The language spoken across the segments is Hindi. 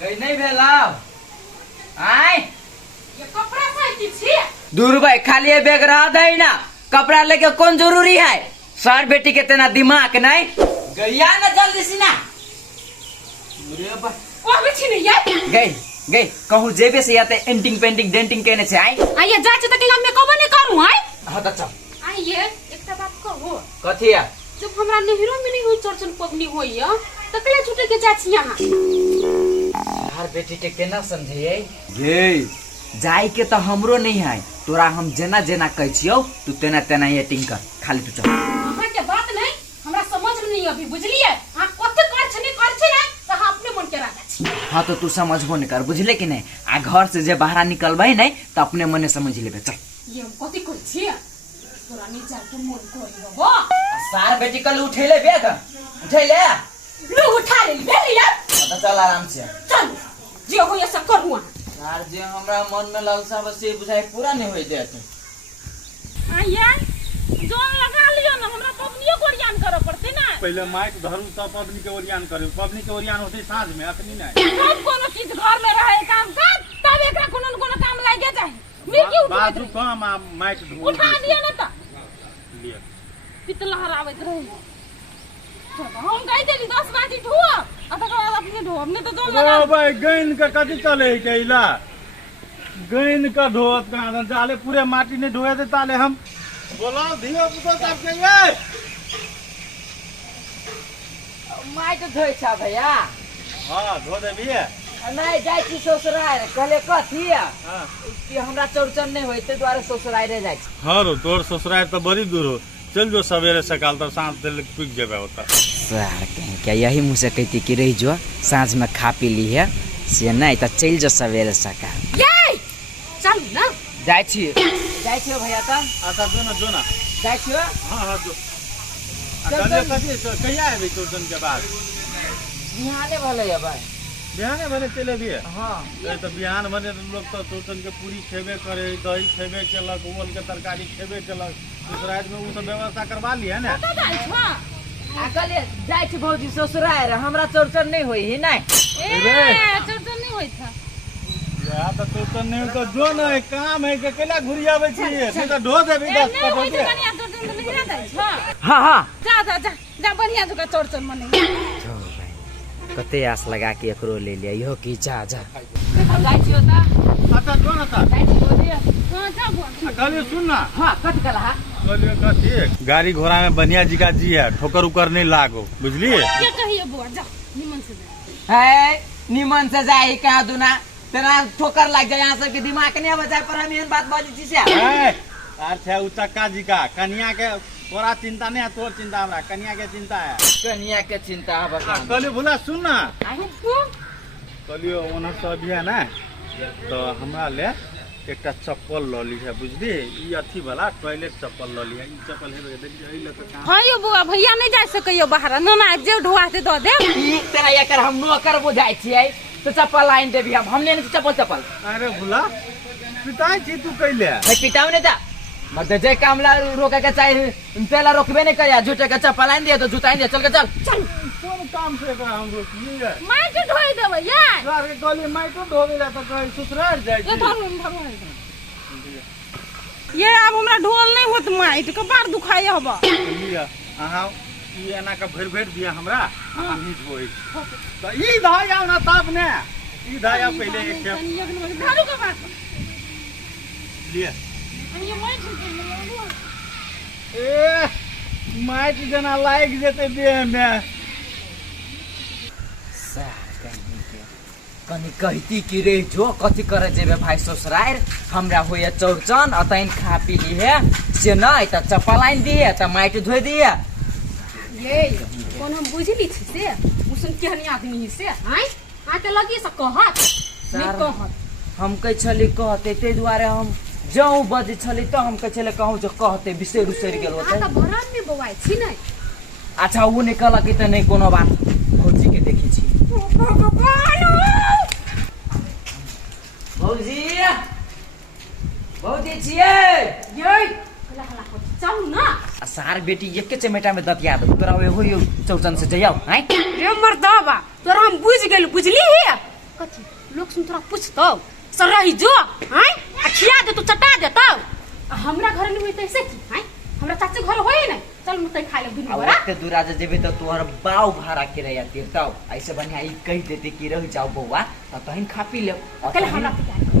गई नहीं भेलाव आय ये कपड़ा साइकिल छी दूर भाई खाली बैग रहा दे ना कपड़ा लेके कौन जरूरी है सर बेटी के तना दिमाग नहीं गैया ना जल्दी सी ना कहबे छी नहीं ये गई गई कहूं जेबे से आते एंटिंग पेंटिंग डेंटिंग कहने से आई आइए जाचे तक मैं कबो नहीं करूं आय हां तो चल आइए एकटा बात कहो कथिया जब हमरा नेहरो में नहीं हुई चर्चन पबनी होई तकले छूटे के जाची यहां हर बेटी के केना समझिए ये जाई के तो हमरो नहीं है तोरा हम जेना जेना कह छियो तू तेना तेना एटिंग कर खाली तू चल अहाँ के बात नहीं हमरा समझ में नहीं अभी बुझलिए हां कते कर छे ना तो अपने मन के राजा छी हां तो तू समझबो नहीं कर बुझले कि नहीं आ घर से जे बाहर निकलबै नहीं तो अपने मने समझ लेबे चल ये हम कथि कर छी तोरा नीचा के मन कोई बाबा सार बेटी कल उठेले बैग उठेले लो उठा ले यार तो चल आराम से चल जे हो ये सब करूं यार जे हमरा मन में लालसा बस ये बुझाई पूरा नहीं होई देत आइया जोन लगा लियो ना हमरा पबनियो को ओरियान करे पड़ते ना पहले माइक धर्म तब पबनी के ओरियान करे पबनी के ओरियान होते साँझ में अखनी नहीं हम कोनो चीज घर में रहे काम कर तब एकरा कोनो न कोनो काम लागे जाए मिर्गी बाजू काम आ माइक धो उठा दिया ना त लिया पितला हरावत रहे हम गई देली 10 बाजी ढो आ तकर बाद अपने ढो हमने तो जोन लगा ओ भाई गैन के कथि चले कैला गैन का धोत कहां जाले पूरे माटी ने धोए दे ताले हम बोलो धियो पुतो सब के ये माइक धोई छा भैया हां धो देबी नहीं जाई छी ससुराल कहले कथिया हां कि हमरा चौरचन नहीं होइते द्वारे ससुराल रे जाई छी हां रो तोर ससुराल तो बड़ी दूर हो चल जो सवेरे सकाल तो सांझ तक पिक जेबे होता सर कहीं क्या यही मुझसे कहती कि रही जो सांझ में खा पी ली है से नहीं तो चल जो सवेरे सकाल ये चल ना जाई छी भैया त अच्छा जो ना जाई छी हां हां जो कल कथि कहिया आबे चौरचन के बाद बिहाने भले है भाई बिहाने बने चले भी हां तो बिहान बने लोग तो चौरचन के पूरी खेबे करे दही खेबे केलक ओल के तरकारी खेबे केलक ससुराल में वो सब व्यवस्था करवा लिया ना तो जाई छ अकल जाई छी भौजी ससुराल हमरा चौरचन नहीं होई ही नहीं ए चर्चन नहीं होई था या तो चौरचन नहीं तो जो ना काम है के केला घुरी आवे छी नहीं तो ढो देबी 10 नहीं होई पटो था कनिया चर्चन तो नहीं जाई छ हां हां जा बढ़िया जगह चर्चन मने कते आस लगा के एकरो ले लिया इहो की जा जाई छी होता अच्छा जो ना था जाई छी बोली हां जा बुआ कल सुन ना हां कथि कला कल कथि गाड़ी घोड़ा में बनिया जी का जी है ठोकर उकर नहीं लागो बुझलिए ये कहिए बुआ जा निमन से जा है निमन से जाई कहां दुना तेरा ठोकर लग जाए यहां सब के दिमाग नहीं बजाय पर हम एहन बात बोली छी से अच्छा उचक्का जी का कन्या के तोरा चिंता नहीं है तोर चिंता हमरा कन्या के चिंता है कन्या के चिंता है बता कल भूला सुन ना आइयो कलियो ओना सब है ना तो हमरा ले एकटा चप्पल ल ली है बुझली ई अथी वाला टॉयलेट चप्पल ल ली है ई चप्पल है देखिए ई ले के हां यो बुआ भैया नहीं जा सकइयो बाहर नना जे ढोआते द दे ई तेरा एकर हम नौकर बुझाई छियै तो चप्पल लाइन देबी हमने नहीं चप्पल अरे भूला पिताई छी तू कैले है पिटाऊ ने ता मत जे कामला रोके के चाहिए पहला रोकबे नहीं करिया झूठे के चप्पल लाइन दिया तो जूता दिया चल के चल कौन काम से का हम रोकिए मैं जे ढोई देबे यार यार के गली में तो धोवे ला तो कहीं ससुराल जाई ये धरू ये अब हमरा ढोल नहीं होत माइट के बार दुखाई हबा लिया आहा ई एना का भर दिया हमरा हम ही धोई तो ई धाया ना तब ने ई धाया पहले एक धरू के बात लिया ये माइट ए माइट जना लाग जेते देह में कनी कहती कि रे जो कथी करे जेबे भाई ससुराल हमरा होय चौरचन अतैन खा पी ली है से नहीं त चप्पल लाइन दिए त माइट धोई दिए ये कोन हम बुझली छी से मुसन केहनी आदमी से हैं आके लगी से कहत नहीं कहत हम कह छली कहते ते दुआरे हम जाऊं बज छली तो हम कह छले कहूं जो कहते बिसेर उसेर गेल होते आ त बरान में बवाई छी नहीं अच्छा वो निकल कि त नहीं कोनो बात खोजी के देखी छी भौजी भौजी छिए ये हला हला को चल ना सार बेटी एक चमेटा में दतिया दो तोरा हो चौरचन से जइयो हैं रे मर्दबा तोरा हम बुझ गेल बुझली है कथी लोग सुन तोरा पूछतो सर रही जो हैं खिया दे तो चटा दे तो हमरा घर में होई तैसे की हैं हमरा चाची घर होई नहीं चल मत खा ले दिन बरा अब दूर आ जेबे तो तोहर बाव भाड़ा के रह जाती तब ऐसे बढ़िया ई कह देते कि रह जाओ बउआ त तहिन खा पी ले पहले हमरा तैयार कर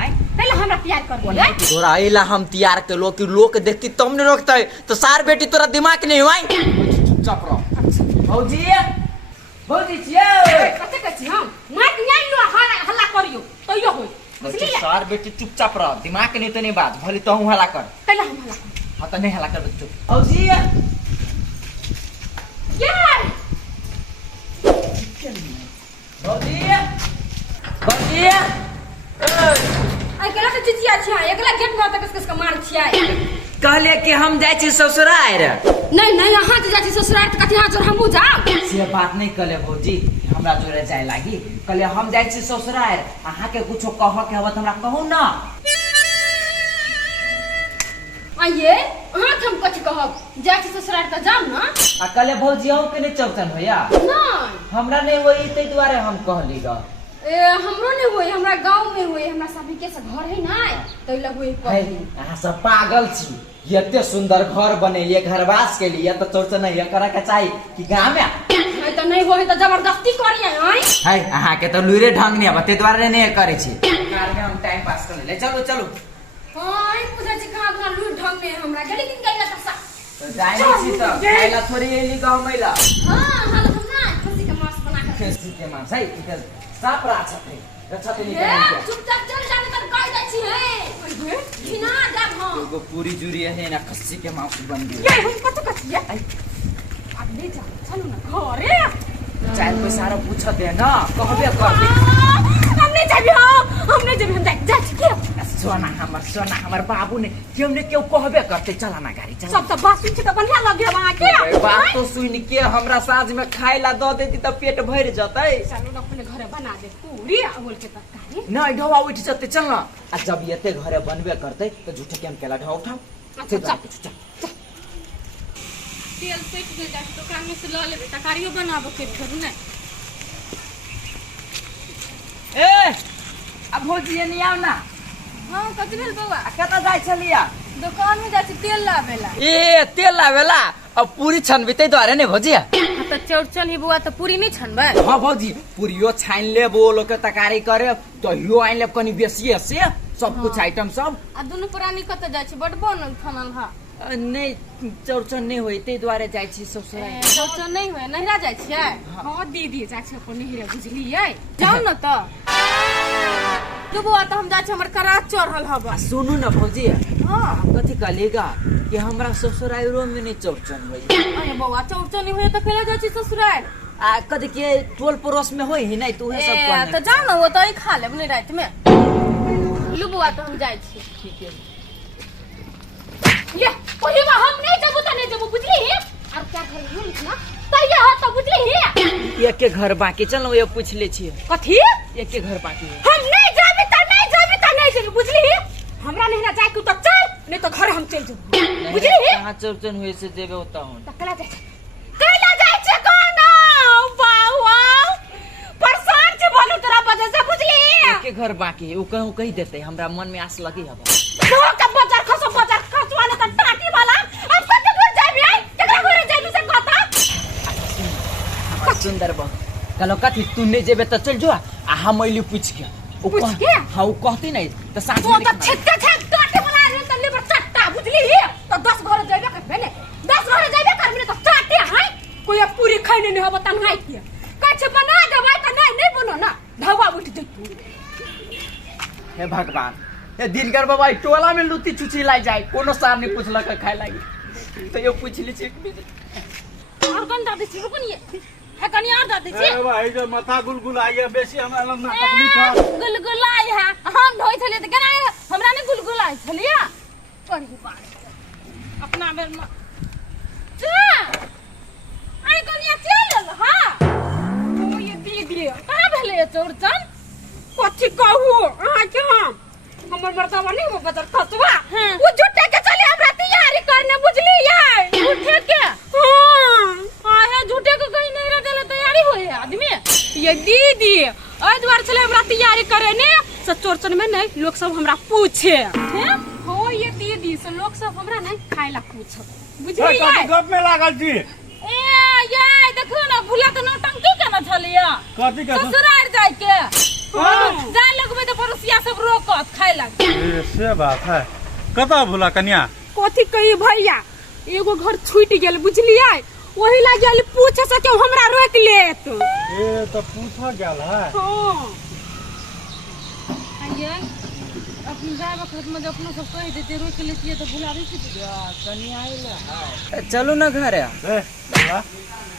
आय पहले हमरा तैयार कर ले तोरा एला हम तैयार के लोग कि लोग देखती तब ने रोकते तो सार बेटी तोरा दिमाग नहीं हुआ चुप रहो भौजी भौजी छिए कते कछि हम मार न्याय लो हल्ला करियो तो यो होई बच्चे सार बेटी चुपचाप रह दिमाग नहीं तो नहीं बात भले तो हूं हल्ला कर पहले हम हल्ला कर हां तो नहीं हल्ला कर बच्चों भौजी यार भौजी भौजी आई केला से चिचिया छिया एकला गेट में तक किसका मार छिया कहले कि हम जाय छी ससुराल रे नहीं नहीं यहाँ तो जाती ससुराल तो कथी हाथ जोड़ हमहू जाओ से बात नहीं कले भौजी हमरा जोरे जाय लागी कहले हम जाय छी ससुराल अहाँ के कुछो कह के हवत हमरा कहू ना आइए अहाँ हम कछ कहब जाती ससुराल तो जाम ना आ कहले भौजी हम के नहीं चौचन होया नहीं हमरा नहीं होई तै द्वारे हम कहली ग हमरो नहीं होई हमरा गांव में होई हमरा सभी के से घर है ना तो लग होई है अहाँ सब पागल छी एते सुंदर घर बनेलिए घरवास के लिए तो चौचन नहीं करे के चाहिए कि गांव में है तो नहीं होई तो जबरदस्ती करिए हैं है अहाँ के तो लुरे ढंग नहीं बते द्वारे नहीं करे छी कार में हम टाइम पास कर ले चलो चलो हां पूजा जी कहां कहां लूट ढंग में हमरा गेली दिन गइला तसा तो जाय नहीं छी तो खाइला थोड़ी एली गांव मैला हां हां हम ना खसी के मांस बना के खसी के मांस है इधर साफ रात छते रक्षा तो नहीं ए करेंगे चुपचाप चल जाने तक कह दै छी है बिना डर हां एगो पूरी जूरी है ना खस्सी के मांस बन गई ये हम कत कत ये अब ले जा चलो ना घरे चाय को सारा पूछ दे ना कहबे कर हमने जाबी हमने जाबी हम जा के सोना हमर बाबू ने कि हमने क्यों कहबे करते चला ना गाड़ी चला सब तो बात सुन के तो बढ़िया लगे वहां के बात तो सुन के हमरा साँझ में खाइला द देती त पेट भर जतै चलो ना अपने घरे बना दे पूरी बोल के तरकारी नहीं ढवा उठ जते चल ना आ जब येते घरे बनबे करते तो झूठे के हम केला ढवा उठाओ अच्छा चल तेल पेट गई जा तो काम में से ल लेबे तरकारियो बनाबो के फिर ने ए अब भौजी नहीं आओ ना हां कथि भेल बउआ कता जाय छलिया दुकान में जाती तेल लावेला ए तेल लावेला अब पूरी छनबिते द्वारे ने भौजी तो चौड़चन ही बुआ तो पूरी नहीं छनबे हां भौजी पूरियो छान ले बोलो के तरकारी करे तो हियो आइन ले कनी बेसी से सब कुछ आइटम सब आ दुनु प्राणी कत जाय छी बड बनल थनल हा नहीं चौरचन नहीं होई ते द्वारे जाय छी ससुराल चौड़चन नहीं होय नहिरा जाय छियै हां दीदी जाय छी अपन नहिरा बुझलियै जाउ न त तो बुआ तो हम जाय छी हमर करात चढ़ल हबा सुनू ना भौजी हां कथी कहलेगा कि हमरा ससुराल में नहीं चौरचन होई अरे बउआ चौड़चन नहीं होय त केला जाय छी ससुराल आ कथी के टोल पड़ोस में होई ही नहीं तू है सब करने तो जाओ ना वो तो ही खा लेब नहीं रात में लू बुआ तो हम जाय छी ठीक है ये कोई बा हम नहीं जबू त नहीं जबू बुझली और क्या घर में ना तैया हो तो बुझली एक के घर बाकी चलो ये पूछ ले छी कथी एक के घर बाकी है हम नहीं जाबी त नहीं जबू बुझली हमरा नहीं ना जाय के तो चल नहीं तो घर हम चल जबू बुझली कहां चौरचन होई से देबे होता हूं तकला जाय छे कोना बावा परेशान छे बोलू तोरा वजह से बुझली एक के घर बाकी है उ कहूं कह देते हमरा मन में आस लगी हबा तो का बाजार खसवाने त टाटी वाला अब कते दूर जाबी आई केकरा घरे जाबी से कहता सुंदर बा कहलो कथी तू नहीं जेबे त चल जो आ हम अइली पूछ के पूछ के? हां उ कहती नहीं त साथ तो में तो छक्का छक टाटी वाला रे त लेबर चट्टा बुझली तो 10 घरे जाबे कर भेले 10 घरे जाबे कर बिना तो टाटी हाय कोई पूरी खाइने नहीं होबा त नहीं के कछ बना देबै त नहीं बनो ना धवा उठ जइतू हे भगवान ये दिनकर बाबा टोला में लुती चुची लाई जाए कोनो सार नहीं पूछलक खाए लागी तो ये पूछ ली छी और कौन दादी छी रुकन ये है कनी और दादी छी ए भाई जो माथा गुलगुलाइए बेसी हमरा लग ना तकलीफ है गुलगुलाई है हम ढोई थले त केना हमरा ने गुलगुलाई थलिया पढ़ी पाड़ अपना बेर में आई कनिया चल हां ओ ये दीदी कहां भेले चौरचन कथि कहू अहाँ के हमर मर्दावा नहीं वो बदर खसवा वो झूठे के चले हमरा तैयारी करने बुझली ये झूठे के हां आहे झूठे के कहीं नहीं रहले तैयारी होए आदमी ये दीदी ओइ द्वार चले हमरा तैयारी करे ने से चौरचन में नहीं लोग सब हमरा पूछे हैं हो ये दीदी से लोग सब हमरा नहीं खाए ला पूछत बुझलिए गप में लागल छी ए ये देखो ना भूला तो नौटंकी केना छलिया कथी के ससुराल जाय के जाय लगबे तो पड़ोसिया सब रोकत खाए ला से बात है कता भूला कन्या कथी कही भैया एगो घर छूट गेल बुझलिए वही ला गेल पूछे से क्यों हमरा रोक लेत ए तो पूछा गेल है हां आइए अपनी जाय वक्त में अपना सब कह देते रोक लेती तो बुलावे की कन्या आइला चलो ना घर ए भोला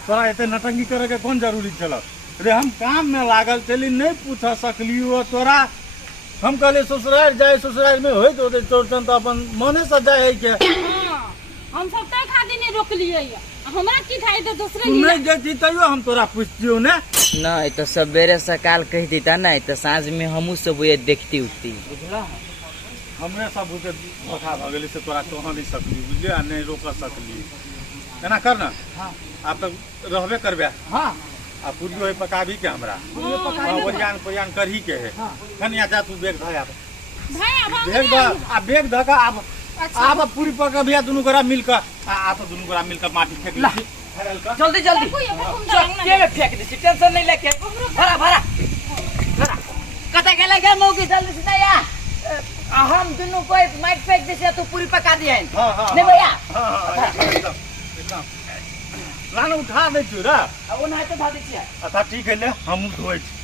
तोरा एते नटंगी करे के कौन जरूरी छल रे हम काम में लागल चली नहीं पूछ सकलियो तोरा हम कहले ससुराल में होई तो चौरचन तो अपन मने से जाय है के हम सब तय खादी नहीं रोक लिए हमरा की खाई तो दूसरे तू नहीं जेती तइयो हम तोरा पूछतियो ने नहीं तो सवेरे सकाल कह देता ना तो सांझ में हमू सब ये देखती उठती बुझला हमरे सब बुझे धोखा भ गेली से तोरा तो नहीं सकली बुझलिए आ नहीं रोक सकली एना कर ना हां आप तो रहबे करबे हां आ पूरी होय पकाबी के हमरा ओरियान करही के है कन्या जा तू बेग धया भाई अब बेग ध आ बेग ध का आप पूरी पकाबिया दुनु गोरा मिलकर आ तो दुनु गोरा मिलकर माटी फेंक ली जल्दी जल्दी के में फेंक दी टेंशन नहीं लेके भरा भरा भरा कता के लगे मौकी जल्दी से दया हम दोनों को माइक फेंक दे तू पूरी पका दिए हां हां नहीं भैया एकदम लान उठा दे छु रा अब ना तो धा दे छिया अच्छा ठीक है ले हम धोइ छी